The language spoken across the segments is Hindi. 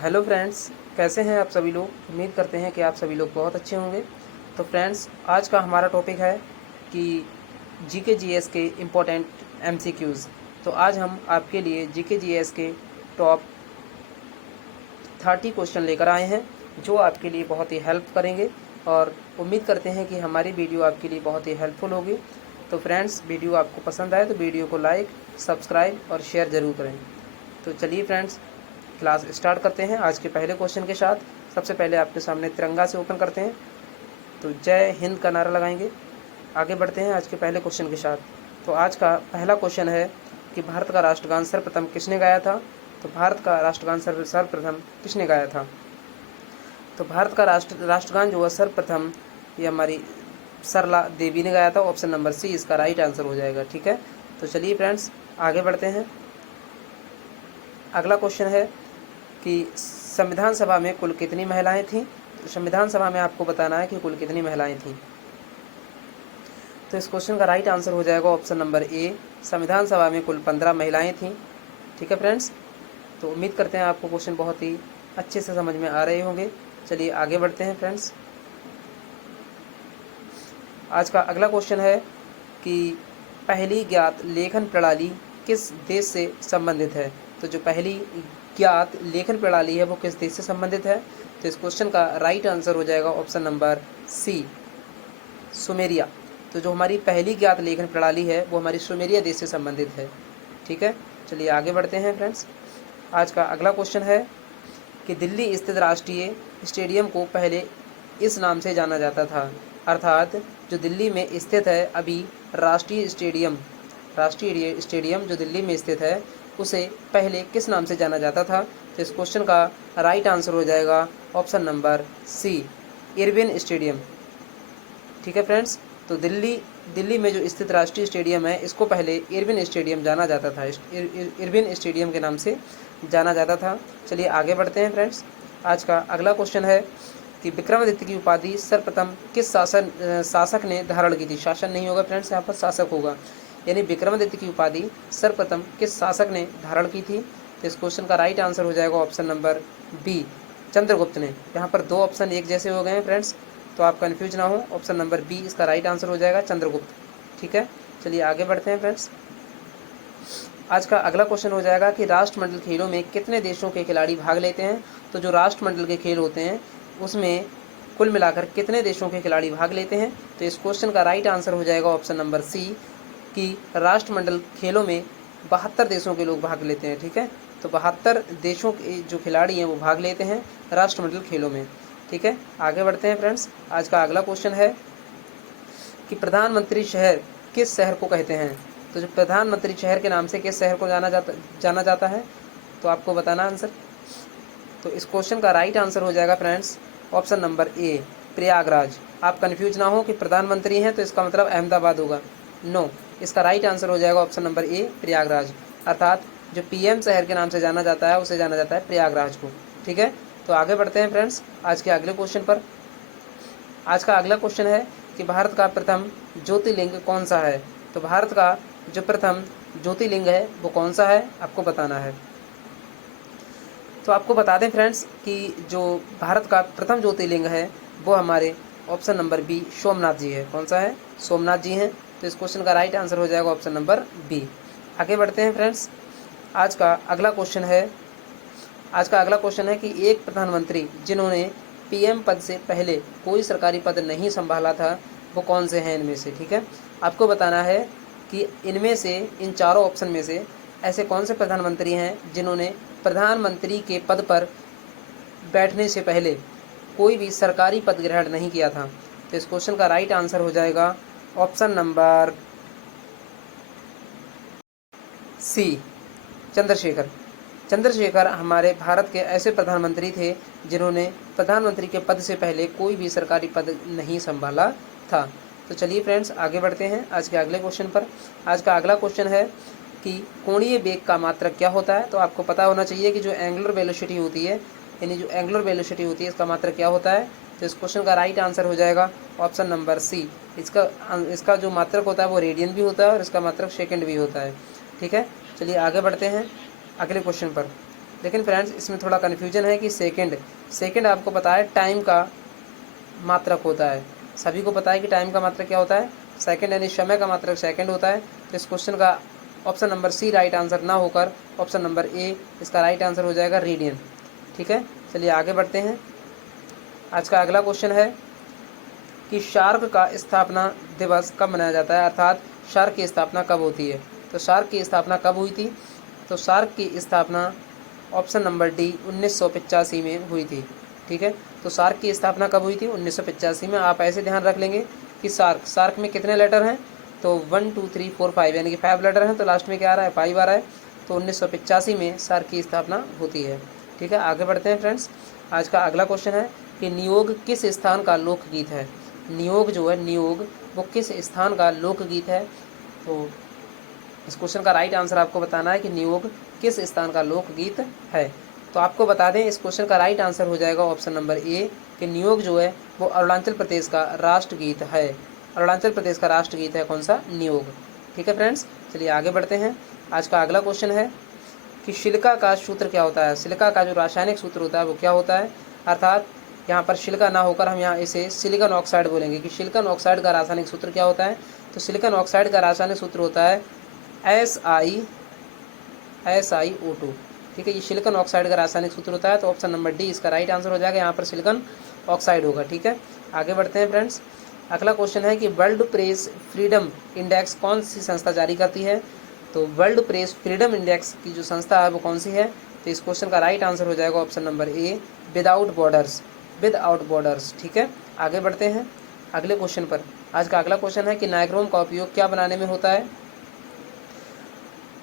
हेलो फ्रेंड्स, कैसे हैं आप सभी लोग। उम्मीद करते हैं कि आप सभी लोग बहुत अच्छे होंगे। तो फ्रेंड्स, आज का हमारा टॉपिक है कि जीके जीएस के इम्पोर्टेंट एमसीक्यूज़। तो आज हम आपके लिए जीके जीएस के टॉप 30 क्वेश्चन लेकर आए हैं, जो आपके लिए बहुत ही हेल्प करेंगे और उम्मीद करते हैं कि हमारी वीडियो आपके लिए बहुत ही हेल्पफुल होगी। तो फ्रेंड्स, वीडियो आपको पसंद आए तो वीडियो को लाइक, सब्सक्राइब और शेयर ज़रूर करें। तो चलिए फ्रेंड्स, क्लास स्टार्ट करते हैं आज के पहले क्वेश्चन के साथ। सबसे पहले आपके सामने तिरंगा से ओपन करते हैं, तो जय हिंद का नारा लगाएंगे। आगे बढ़ते हैं आज के पहले क्वेश्चन के साथ। तो आज का पहला क्वेश्चन है कि भारत का राष्ट्रगान सर्वप्रथम किसने गाया था। तो भारत का राष्ट्रगान सर्वप्रथम किसने गाया था। तो भारत का राष्ट्रगान जो है सर्वप्रथम, ये हमारी सरला देवी ने गाया था। ऑप्शन नंबर सी इसका राइट आंसर हो जाएगा। ठीक है, तो चलिए फ्रेंड्स आगे बढ़ते हैं। अगला क्वेश्चन है कि संविधान सभा में कुल कितनी महिलाएं थीं। तो संविधान सभा में आपको बताना है कि कुल कितनी महिलाएं थीं। तो इस क्वेश्चन का राइट आंसर हो जाएगा ऑप्शन नंबर ए, संविधान सभा में कुल 15 महिलाएं थीं। ठीक है फ्रेंड्स, तो उम्मीद करते हैं आपको क्वेश्चन बहुत ही अच्छे से समझ में आ रहे होंगे। चलिए आगे बढ़ते हैं फ्रेंड्स। आज का अगला क्वेश्चन है कि पहली ज्ञात लेखन प्रणाली किस देश से संबंधित है। तो जो पहली ज्ञात लेखन प्रणाली है वो किस देश से संबंधित है। तो इस क्वेश्चन का राइट आंसर हो जाएगा ऑप्शन नंबर सी, सुमेरिया। तो जो हमारी पहली ज्ञात लेखन प्रणाली है वो हमारी सुमेरिया देश से संबंधित है। ठीक है, चलिए आगे बढ़ते हैं फ्रेंड्स। आज का अगला क्वेश्चन है कि दिल्ली स्थित राष्ट्रीय स्टेडियम को पहले इस नाम से जाना जाता था। अर्थात जो दिल्ली में स्थित है अभी राष्ट्रीय स्टेडियम जो दिल्ली में स्थित है उसे पहले किस नाम से जाना जाता था। तो इस क्वेश्चन का राइट आंसर हो जाएगा option number C, Irwin stadium. ठीक है फ्रेंड्स, तो दिल्ली में जो स्थित राष्ट्रीय स्टेडियम है इसको पहले इरविन स्टेडियम जाना जाता था, इरविन स्टेडियम के नाम से जाना जाता था। चलिए आगे बढ़ते हैं फ्रेंड्स। आज का अगला क्वेश्चन है कि विक्रमादित्य की उपाधि सर्वप्रथम किस शासक ने धारण की थी। शासन नहीं होगा फ्रेंड्स, यहाँ पर शासक होगा, यानी विक्रमादित्य की उपाधि सर्वप्रथम किस शासक ने धारण की थी। तो इस क्वेश्चन का राइट आंसर हो जाएगा ऑप्शन नंबर बी, चंद्रगुप्त ने। यहाँ पर दो ऑप्शन एक जैसे हो गए हैं फ्रेंड्स, तो आप कन्फ्यूज ना हो। ऑप्शन नंबर बी इसका राइट आंसर हो जाएगा, चंद्रगुप्त। ठीक है, चलिए आगे बढ़ते हैं फ्रेंड्स। आज का अगला क्वेश्चन हो जाएगा कि राष्ट्रमंडल खेलों में कितने देशों के खिलाड़ी भाग लेते हैं। तो जो राष्ट्रमंडल के खेल होते हैं उसमें कुल मिलाकर कितने देशों के खिलाड़ी भाग लेते हैं। तो इस क्वेश्चन का राइट आंसर हो जाएगा ऑप्शन नंबर सी, कि राष्ट्रमंडल खेलों में 72 देशों के लोग भाग लेते हैं। ठीक है, तो 72 देशों के जो खिलाड़ी हैं वो भाग लेते हैं राष्ट्रमंडल खेलों में। ठीक है, आगे बढ़ते हैं फ्रेंड्स। आज का अगला क्वेश्चन है कि प्रधानमंत्री शहर किस शहर को कहते हैं। तो जो प्रधानमंत्री शहर के नाम से किस शहर को जाना जाता है, तो आपको बताना आंसर। तो इस क्वेश्चन का राइट आंसर हो जाएगा friends option number A, Prayagraj. आप कन्फ्यूज ना हो कि प्रधानमंत्री हैं तो इसका मतलब अहमदाबाद होगा, नो, इसका राइट आंसर हो जाएगा ऑप्शन नंबर ए, प्रयागराज। अर्थात जो पीएम शहर के नाम से जाना जाता है उसे जाना जाता है प्रयागराज को। ठीक है, तो आगे बढ़ते हैं फ्रेंड्स आज के अगले क्वेश्चन पर। आज का अगला क्वेश्चन है कि भारत का प्रथम ज्योतिर्लिंग कौन सा है। तो भारत का जो प्रथम ज्योतिर्लिंग है वो कौन सा है, आपको बताना है। तो आपको बता दें फ्रेंड्स कि जो भारत का प्रथम ज्योतिर्लिंग है वो हमारे ऑप्शन नंबर बी, सोमनाथ जी है। कौन सा है, सोमनाथ जी हैं। तो इस क्वेश्चन का राइट आंसर हो जाएगा ऑप्शन नंबर बी। आगे बढ़ते हैं फ्रेंड्स। आज का अगला क्वेश्चन है कि एक प्रधानमंत्री जिन्होंने पीएम पद से पहले कोई सरकारी पद नहीं संभाला था वो कौन से हैं इनमें से। ठीक है, आपको बताना है कि इनमें से, इन चारों ऑप्शन में से ऐसे कौन से प्रधानमंत्री हैं जिन्होंने प्रधानमंत्री के पद पर बैठने से पहले कोई भी सरकारी पद ग्रहण नहीं किया था। तो इस क्वेश्चन का राइट आंसर हो जाएगा ऑप्शन नंबर सी, चंद्रशेखर हमारे भारत के ऐसे प्रधानमंत्री थे जिन्होंने प्रधानमंत्री के पद से पहले कोई भी सरकारी पद नहीं संभाला था। तो चलिए फ्रेंड्स आगे बढ़ते हैं आज के अगले क्वेश्चन पर। आज का अगला क्वेश्चन है कि कोणीय वेग का मात्रक क्या होता है। तो आपको पता होना चाहिए कि जो एंगुलर वेलोसिटी होती है, यानी जो एंगुलर वेलोसिटी होती है इसका मात्रक क्या होता है। तो इस क्वेश्चन का राइट आंसर हो जाएगा ऑप्शन नंबर सी, इसका जो मात्रक होता है वो रेडियन भी होता है और इसका मात्रक सेकंड भी होता है। ठीक है, चलिए आगे बढ़ते हैं अगले क्वेश्चन पर। लेकिन फ्रेंड्स इसमें थोड़ा कन्फ्यूजन है कि सेकंड आपको पता है टाइम का मात्रक होता है, सभी को पता है कि टाइम का मात्रक क्या होता है, सेकंड, यानी समय का मात्रक सेकंड होता है। तो इस क्वेश्चन का option number C right answer ना होकर ऑप्शन नंबर ए इसका राइट आंसर हो जाएगा, रेडियन। ठीक है, चलिए आगे बढ़ते हैं। आज का अगला क्वेश्चन है कि शार्क का स्थापना दिवस कब मनाया जाता है, अर्थात शार्क की स्थापना कब होती है। तो शार्क की स्थापना कब हुई थी, तो शार्क की स्थापना ऑप्शन नंबर डी 1985 में हुई थी। ठीक है, तो शार्क की स्थापना कब हुई थी, 1985 में। आप ऐसे ध्यान रख लेंगे कि शार्क में कितने लेटर हैं, तो 1 2 3 4 5 यानी कि 5 लेटर हैं, तो लास्ट में क्या आ रहा है, 5 आ रहा है। तो 1985 में शार्क की स्थापना होती है। ठीक है, आगे बढ़ते हैं फ्रेंड्स। आज का अगला क्वेश्चन है कि नियोग किस स्थान का लोकगीत है। नियोग जो है, नियोग वो किस स्थान का लोकगीत है। तो इस क्वेश्चन का राइट आंसर आपको बताना है कि नियोग किस स्थान का लोकगीत है। तो आपको बता दें, इस क्वेश्चन का राइट आंसर हो जाएगा ऑप्शन नंबर ए कि नियोग जो है वो अरुणाचल प्रदेश का राष्ट्रगीत है। अरुणाचल प्रदेश का राष्ट्रगीत है कौन सा, नियोग। ठीक है फ्रेंड्स, चलिए आगे बढ़ते हैं। आज का अगला क्वेश्चन है कि सिलिका का सूत्र क्या होता है। सिलिका का जो रासायनिक सूत्र होता है वो क्या होता है, अर्थात यहाँ पर सिलिका ना होकर हम यहाँ इसे सिलिकॉन ऑक्साइड बोलेंगे कि सिलिकॉन ऑक्साइड का रासायनिक सूत्र क्या होता है। तो सिलिकॉन ऑक्साइड का रासायनिक सूत्र होता है SiO2। ठीक है, ये सिलिकॉन ऑक्साइड का रासायनिक सूत्र होता है। तो ऑप्शन नंबर डी इसका राइट आंसर हो जाएगा, यहाँ पर सिलिकॉन ऑक्साइड होगा। ठीक है, आगे बढ़ते हैं फ्रेंड्स। अगला क्वेश्चन है कि वर्ल्ड प्रेस फ्रीडम इंडेक्स कौन सी संस्था जारी करती है। तो वर्ल्ड प्रेस फ्रीडम इंडेक्स की जो संस्था है वो कौन सी है। तो इस क्वेश्चन का राइट आंसर हो जाएगा option number A, without borders. ठीक है, आगे बढ़ते हैं अगले क्वेश्चन पर। आज का अगला क्वेश्चन है कि नाइक्रोम का उपयोग क्या बनाने में होता है।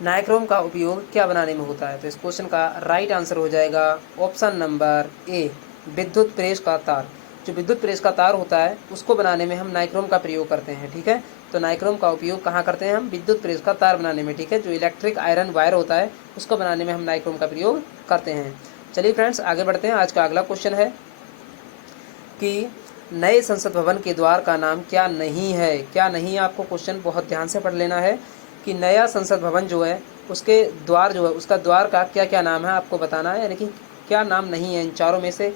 नाइक्रोम का उपयोग क्या बनाने में होता है। तो इस क्वेश्चन का राइट आंसर हो जाएगा ऑप्शन नंबर ए, विद्युत प्रेस का तार। जो विद्युत प्रेस का तार होता है उसको बनाने में हम नाइक्रोम का प्रयोग करते हैं। ठीक है, तो नाइक्रोम का उपयोग कहाँ करते हैं हम, विद्युत प्रेस का तार बनाने में। ठीक है, जो इलेक्ट्रिक आयरन वायर होता है उसको बनाने में हम नाइक्रोम का प्रयोग करते हैं। चलिए फ्रेंड्स आगे बढ़ते हैं। आज का अगला क्वेश्चन है कि नए संसद भवन के द्वार का नाम क्या नहीं है। क्या नहीं, आपको क्वेश्चन बहुत ध्यान से पढ़ लेना है कि नया संसद भवन जो है उसके द्वार जो है उसका द्वार का क्या क्या नाम है आपको बताना है, यानी कि क्या नाम नहीं है। इन चारों में से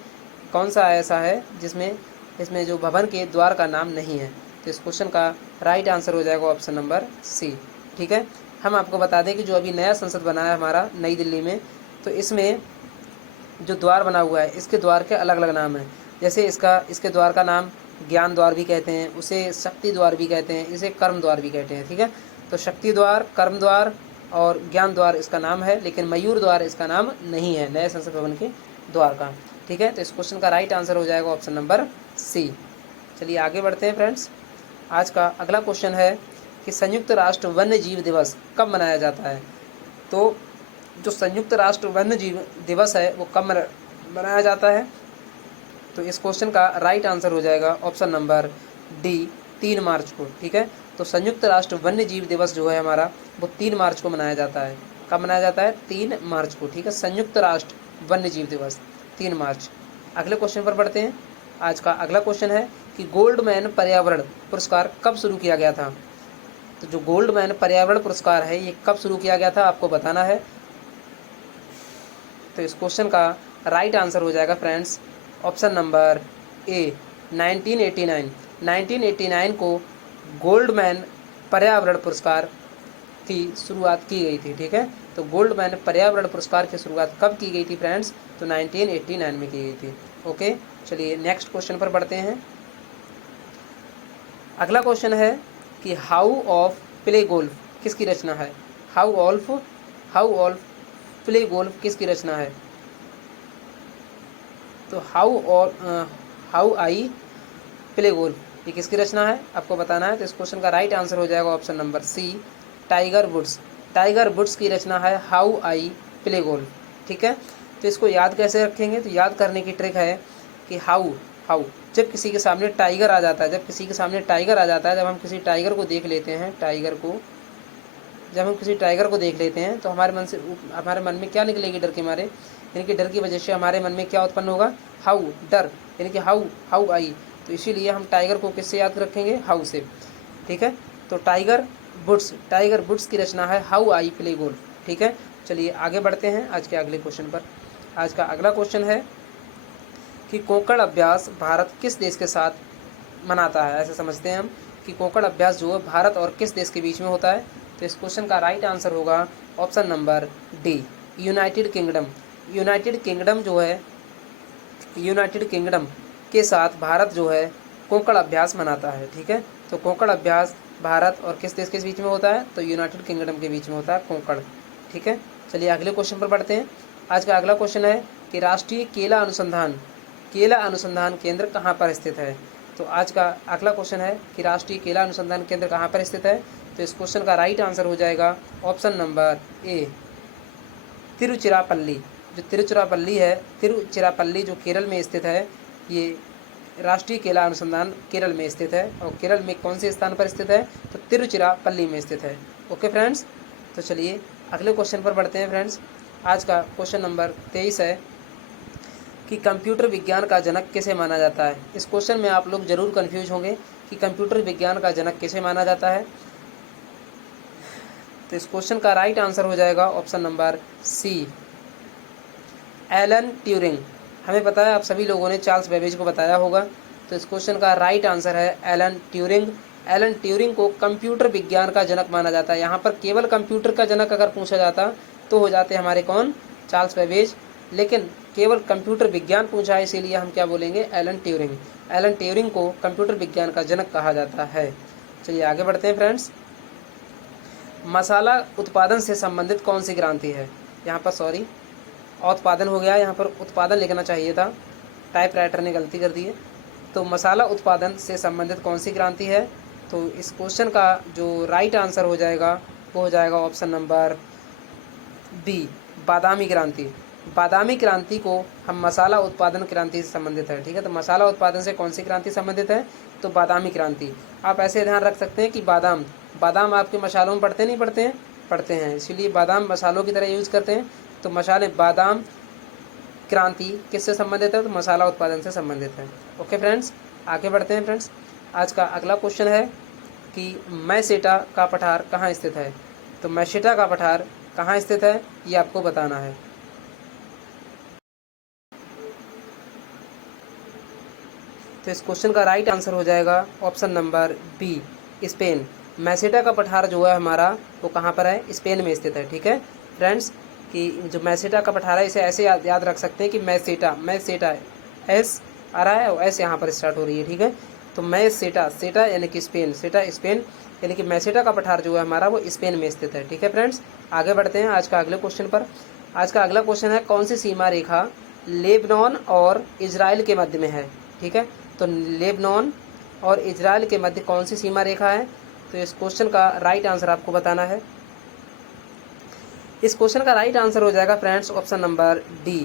कौन सा ऐसा है जिसमें इसमें जो भवन के द्वार का नाम नहीं है। तो इस क्वेश्चन का राइट आंसर हो जाएगा ऑप्शन नंबर सी। ठीक है, हम आपको बता दें कि जो अभी नया संसद बना है हमारा नई दिल्ली में, तो इसमें जो द्वार बना हुआ है इसके द्वार के अलग अलग नाम हैं। जैसे इसके द्वार का नाम ज्ञान द्वार भी कहते हैं, उसे शक्ति द्वार भी कहते हैं, इसे कर्म द्वार भी कहते हैं। ठीक है, तो शक्ति द्वार, कर्म द्वार और ज्ञान द्वार इसका नाम है, लेकिन मयूर द्वार इसका नाम नहीं है नए संसद भवन के द्वार का। ठीक है, तो इस क्वेश्चन का राइट आंसर हो जाएगा ऑप्शन नंबर सी। चलिए आगे बढ़ते हैं फ्रेंड्स। आज का अगला क्वेश्चन है कि संयुक्त राष्ट्र वन्य जीव दिवस कब मनाया जाता है। तो जो संयुक्त राष्ट्र वन्य जीव दिवस है वो कब मनाया जाता है। तो इस क्वेश्चन का राइट आंसर हो जाएगा ऑप्शन नंबर डी, 3 मार्च को। ठीक है, तो संयुक्त राष्ट्र वन्य जीव दिवस जो है हमारा वो 3 मार्च को मनाया जाता है। कब मनाया जाता है, 3 मार्च को। ठीक है, संयुक्त राष्ट्र वन्य जीव दिवस 3 मार्च। अगले क्वेश्चन पर बढ़ते हैं। आज का अगला क्वेश्चन है कि गोल्डमैन पर्यावरण पुरस्कार कब शुरू किया गया था। तो जो गोल्डमैन पर्यावरण पुरस्कार है ये कब शुरू किया गया था आपको बताना है। तो इस क्वेश्चन का राइट आंसर हो जाएगा फ्रेंड्स ऑप्शन नंबर ए, 1989 को गोल्डमैन पर्यावरण पुरस्कार की शुरुआत की गई थी। ठीक है, तो गोल्डमैन पर्यावरण पुरस्कार की शुरुआत कब की गई थी फ्रेंड्स, तो 1989 में की गई थी। ओके, चलिए नेक्स्ट क्वेश्चन पर बढ़ते हैं। अगला क्वेश्चन है कि हाउ ऑफ प्ले गोल्फ किसकी रचना है। हाउ ऑफ प्ले गोल्फ किसकी रचना है। तो हाउ आई प्ले गोल्फ ये किसकी रचना है आपको बताना है। तो इस क्वेश्चन का राइट आंसर हो जाएगा option number C, Tiger Woods की रचना है हाउ आई प्ले गोल्फ। ठीक है, तो इसको याद कैसे रखेंगे, तो याद करने की ट्रिक है कि हाउ जब किसी के सामने टाइगर आ जाता है, जब हम किसी टाइगर को देख लेते हैं, तो हमारे मन में क्या निकलेगी, डर के मारे, यानी कि डर की वजह से हमारे मन में क्या उत्पन्न होगा, हाउ, डर, यानी कि हाउ आई। तो इसीलिए हम टाइगर को किससे याद रखेंगे, हाउ से। ठीक है, तो टाइगर वुड्स की रचना है हाउ आई प्ले गोल्फ। ठीक है, चलिए आगे बढ़ते हैं आज के अगले क्वेश्चन पर। आज का अगला क्वेश्चन है कि कोंकण अभ्यास भारत किस देश के साथ मनाता है। ऐसे समझते हैं हम कि कोंकण अभ्यास जो है भारत और किस देश के बीच में होता है। तो इस क्वेश्चन का राइट आंसर होगा option number D, United kingdom. United kingdom जो है, यूनाइटेड किंगडम के साथ भारत जो है कोंकण अभ्यास मनाता है। ठीक है, तो कोंकण अभ्यास भारत और किस देश के बीच में होता है, तो यूनाइटेड किंगडम के बीच में होता है कोंकण। ठीक है, चलिए अगले क्वेश्चन पर बढ़ते हैं। आज का अगला क्वेश्चन है कि राष्ट्रीय केला अनुसंधान केंद्र कहाँ पर स्थित है। तो आज का अगला क्वेश्चन है कि राष्ट्रीय केला अनुसंधान केंद्र कहाँ पर स्थित है। तो इस क्वेश्चन का राइट आंसर हो जाएगा ऑप्शन नंबर ए, तिरुचिरापल्ली। जो तिरुचिरापल्ली है, तिरुचिरापल्ली जो केरल में स्थित है, ये राष्ट्रीय केला अनुसंधान केरल में स्थित है। और केरल में कौन से स्थान पर स्थित है, तो तिरुचिरापल्ली में स्थित है। ओके फ्रेंड्स, तो चलिए अगले क्वेश्चन पर बढ़ते हैं फ्रेंड्स। आज का क्वेश्चन नंबर 23 है कि कंप्यूटर विज्ञान का जनक किसे माना जाता है। इस क्वेश्चन में आप लोग जरूर कंफ्यूज होंगे कि कंप्यूटर विज्ञान का जनक किसे माना जाता है। तो इस क्वेश्चन का राइट आंसर हो जाएगा option number C, Alan Turing. हमें पता है, आप सभी लोगों ने चार्ल्स बेबेज को बताया होगा। तो इस क्वेश्चन का राइट आंसर है एलन ट्यूरिंग। एलन ट्यूरिंग को कंप्यूटर विज्ञान का जनक माना जाता है। यहाँ पर केवल कंप्यूटर का जनक अगर पूछा जाता तो हो जाते हमारे कौन, चार्ल्स बेबेज, लेकिन केवल कंप्यूटर विज्ञान पूछा है, इसीलिए हम क्या बोलेंगे, एलन ट्यूरिंग। एलन ट्यूरिंग को कंप्यूटर विज्ञान का जनक कहा जाता है। चलिए आगे बढ़ते हैं फ्रेंड्स। मसाला उत्पादन से संबंधित कौन सी क्रांति है। यहाँ पर सॉरी, उत्पादन हो गया, यहाँ पर उत्पादन लिखना चाहिए था, टाइप राइटर ने गलती कर दी है। तो मसाला उत्पादन से संबंधित कौन सी क्रांति है। तो इस क्वेश्चन का जो राइट आंसर हो जाएगा वो हो जाएगा ऑप्शन नंबर बी, बादामी क्रांति। बादामी क्रांति को हम मसाला उत्पादन क्रांति से संबंधित है। ठीक है, तो मसाला उत्पादन से कौन सी क्रांति संबंधित है, तो बादामी क्रांति। आप ऐसे ध्यान रख सकते हैं कि बादाम आपके मसालों में पड़ते नहीं पड़ते हैं, पड़ते हैं, इसीलिए बादाम मसालों की तरह यूज करते हैं। तो मसाले बादाम क्रांति किससे संबंधित है, तो मसाला उत्पादन से संबंधित है। ओके फ्रेंड्स, आगे बढ़ते हैं फ्रेंड्स। आज का अगला क्वेश्चन है कि मैसेटा का पठार कहाँ स्थित है। तो मैसेटा का पठार कहाँ स्थित है, ये आपको बताना है। तो इस क्वेश्चन का राइट आंसर हो जाएगा ऑप्शन नंबर बी, स्पेन। मैसेटा का पठार जो है हमारा वो कहाँ पर है, स्पेन में स्थित है। ठीक है फ्रेंड्स, कि जो मैसेटा का पठार है इसे ऐसे याद रख सकते हैं कि मैसेटा एस आ रहा है और एस यहाँ पर स्टार्ट हो रही है। ठीक है, तो सेटा यानी कि स्पेन, सेटा स्पेन, यानी कि मैसेटा का पठार जो है हमारा वो स्पेन में स्थित है। ठीक है फ्रेंड्स, आगे बढ़ते हैं आज का अगले क्वेश्चन पर। आज का अगला क्वेश्चन है कौन सी सीमा रेखा लेबनान और इजराइल के मध्य में है। ठीक है, तो लेबनान और इजराइल के मध्य कौन सी सीमा रेखा है। तो इस क्वेश्चन का राइट आंसर आपको बताना है। इस क्वेश्चन का राइट आंसर हो जाएगा friends option number D,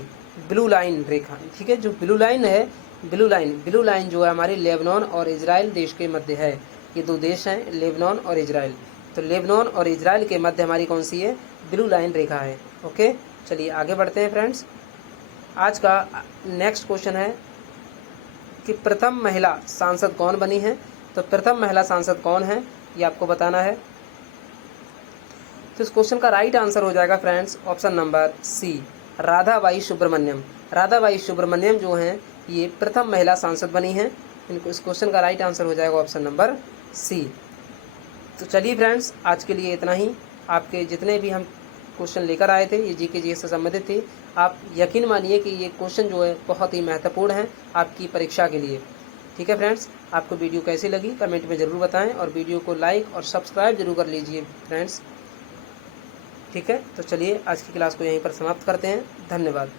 blue line रेखा। ठीक है, जो ब्लू लाइन है, ब्लू लाइन जो है हमारी लेबनान और इजराइल देश के मध्य है। ये दो देश हैं, लेबनान और इजराइल। तो लेबनान और इजराइल के मध्य हमारी कौन सी है, ब्लू लाइन रेखा है। ओके, चलिए आगे बढ़ते हैं फ्रेंड्स। आज का नेक्स्ट क्वेश्चन है कि प्रथम महिला सांसद कौन बनी है। तो प्रथम महिला सांसद कौन है, ये आपको बताना है। तो इस क्वेश्चन का राइट आंसर हो जाएगा friends option number C, Radhabai Subramanyam. Radhabai Subramanyam जो हैं ये प्रथम महिला सांसद बनी हैं। इनको इस क्वेश्चन का राइट आंसर हो जाएगा ऑप्शन नंबर सी। तो चलिए फ्रेंड्स, आज के लिए इतना ही। आपके जितने भी हम क्वेश्चन लेकर आए थे ये जीके से संबंधित थे। आप यकीन मानिए कि ये क्वेश्चन जो है बहुत ही महत्वपूर्ण है आपकी परीक्षा के लिए। ठीक है फ्रेंड्स, आपको वीडियो कैसी लगी कमेंट में ज़रूर बताएं और वीडियो को लाइक और सब्सक्राइब जरूर कर लीजिए फ्रेंड्स। ठीक है, तो चलिए आज की क्लास को यहीं पर समाप्त करते हैं। धन्यवाद।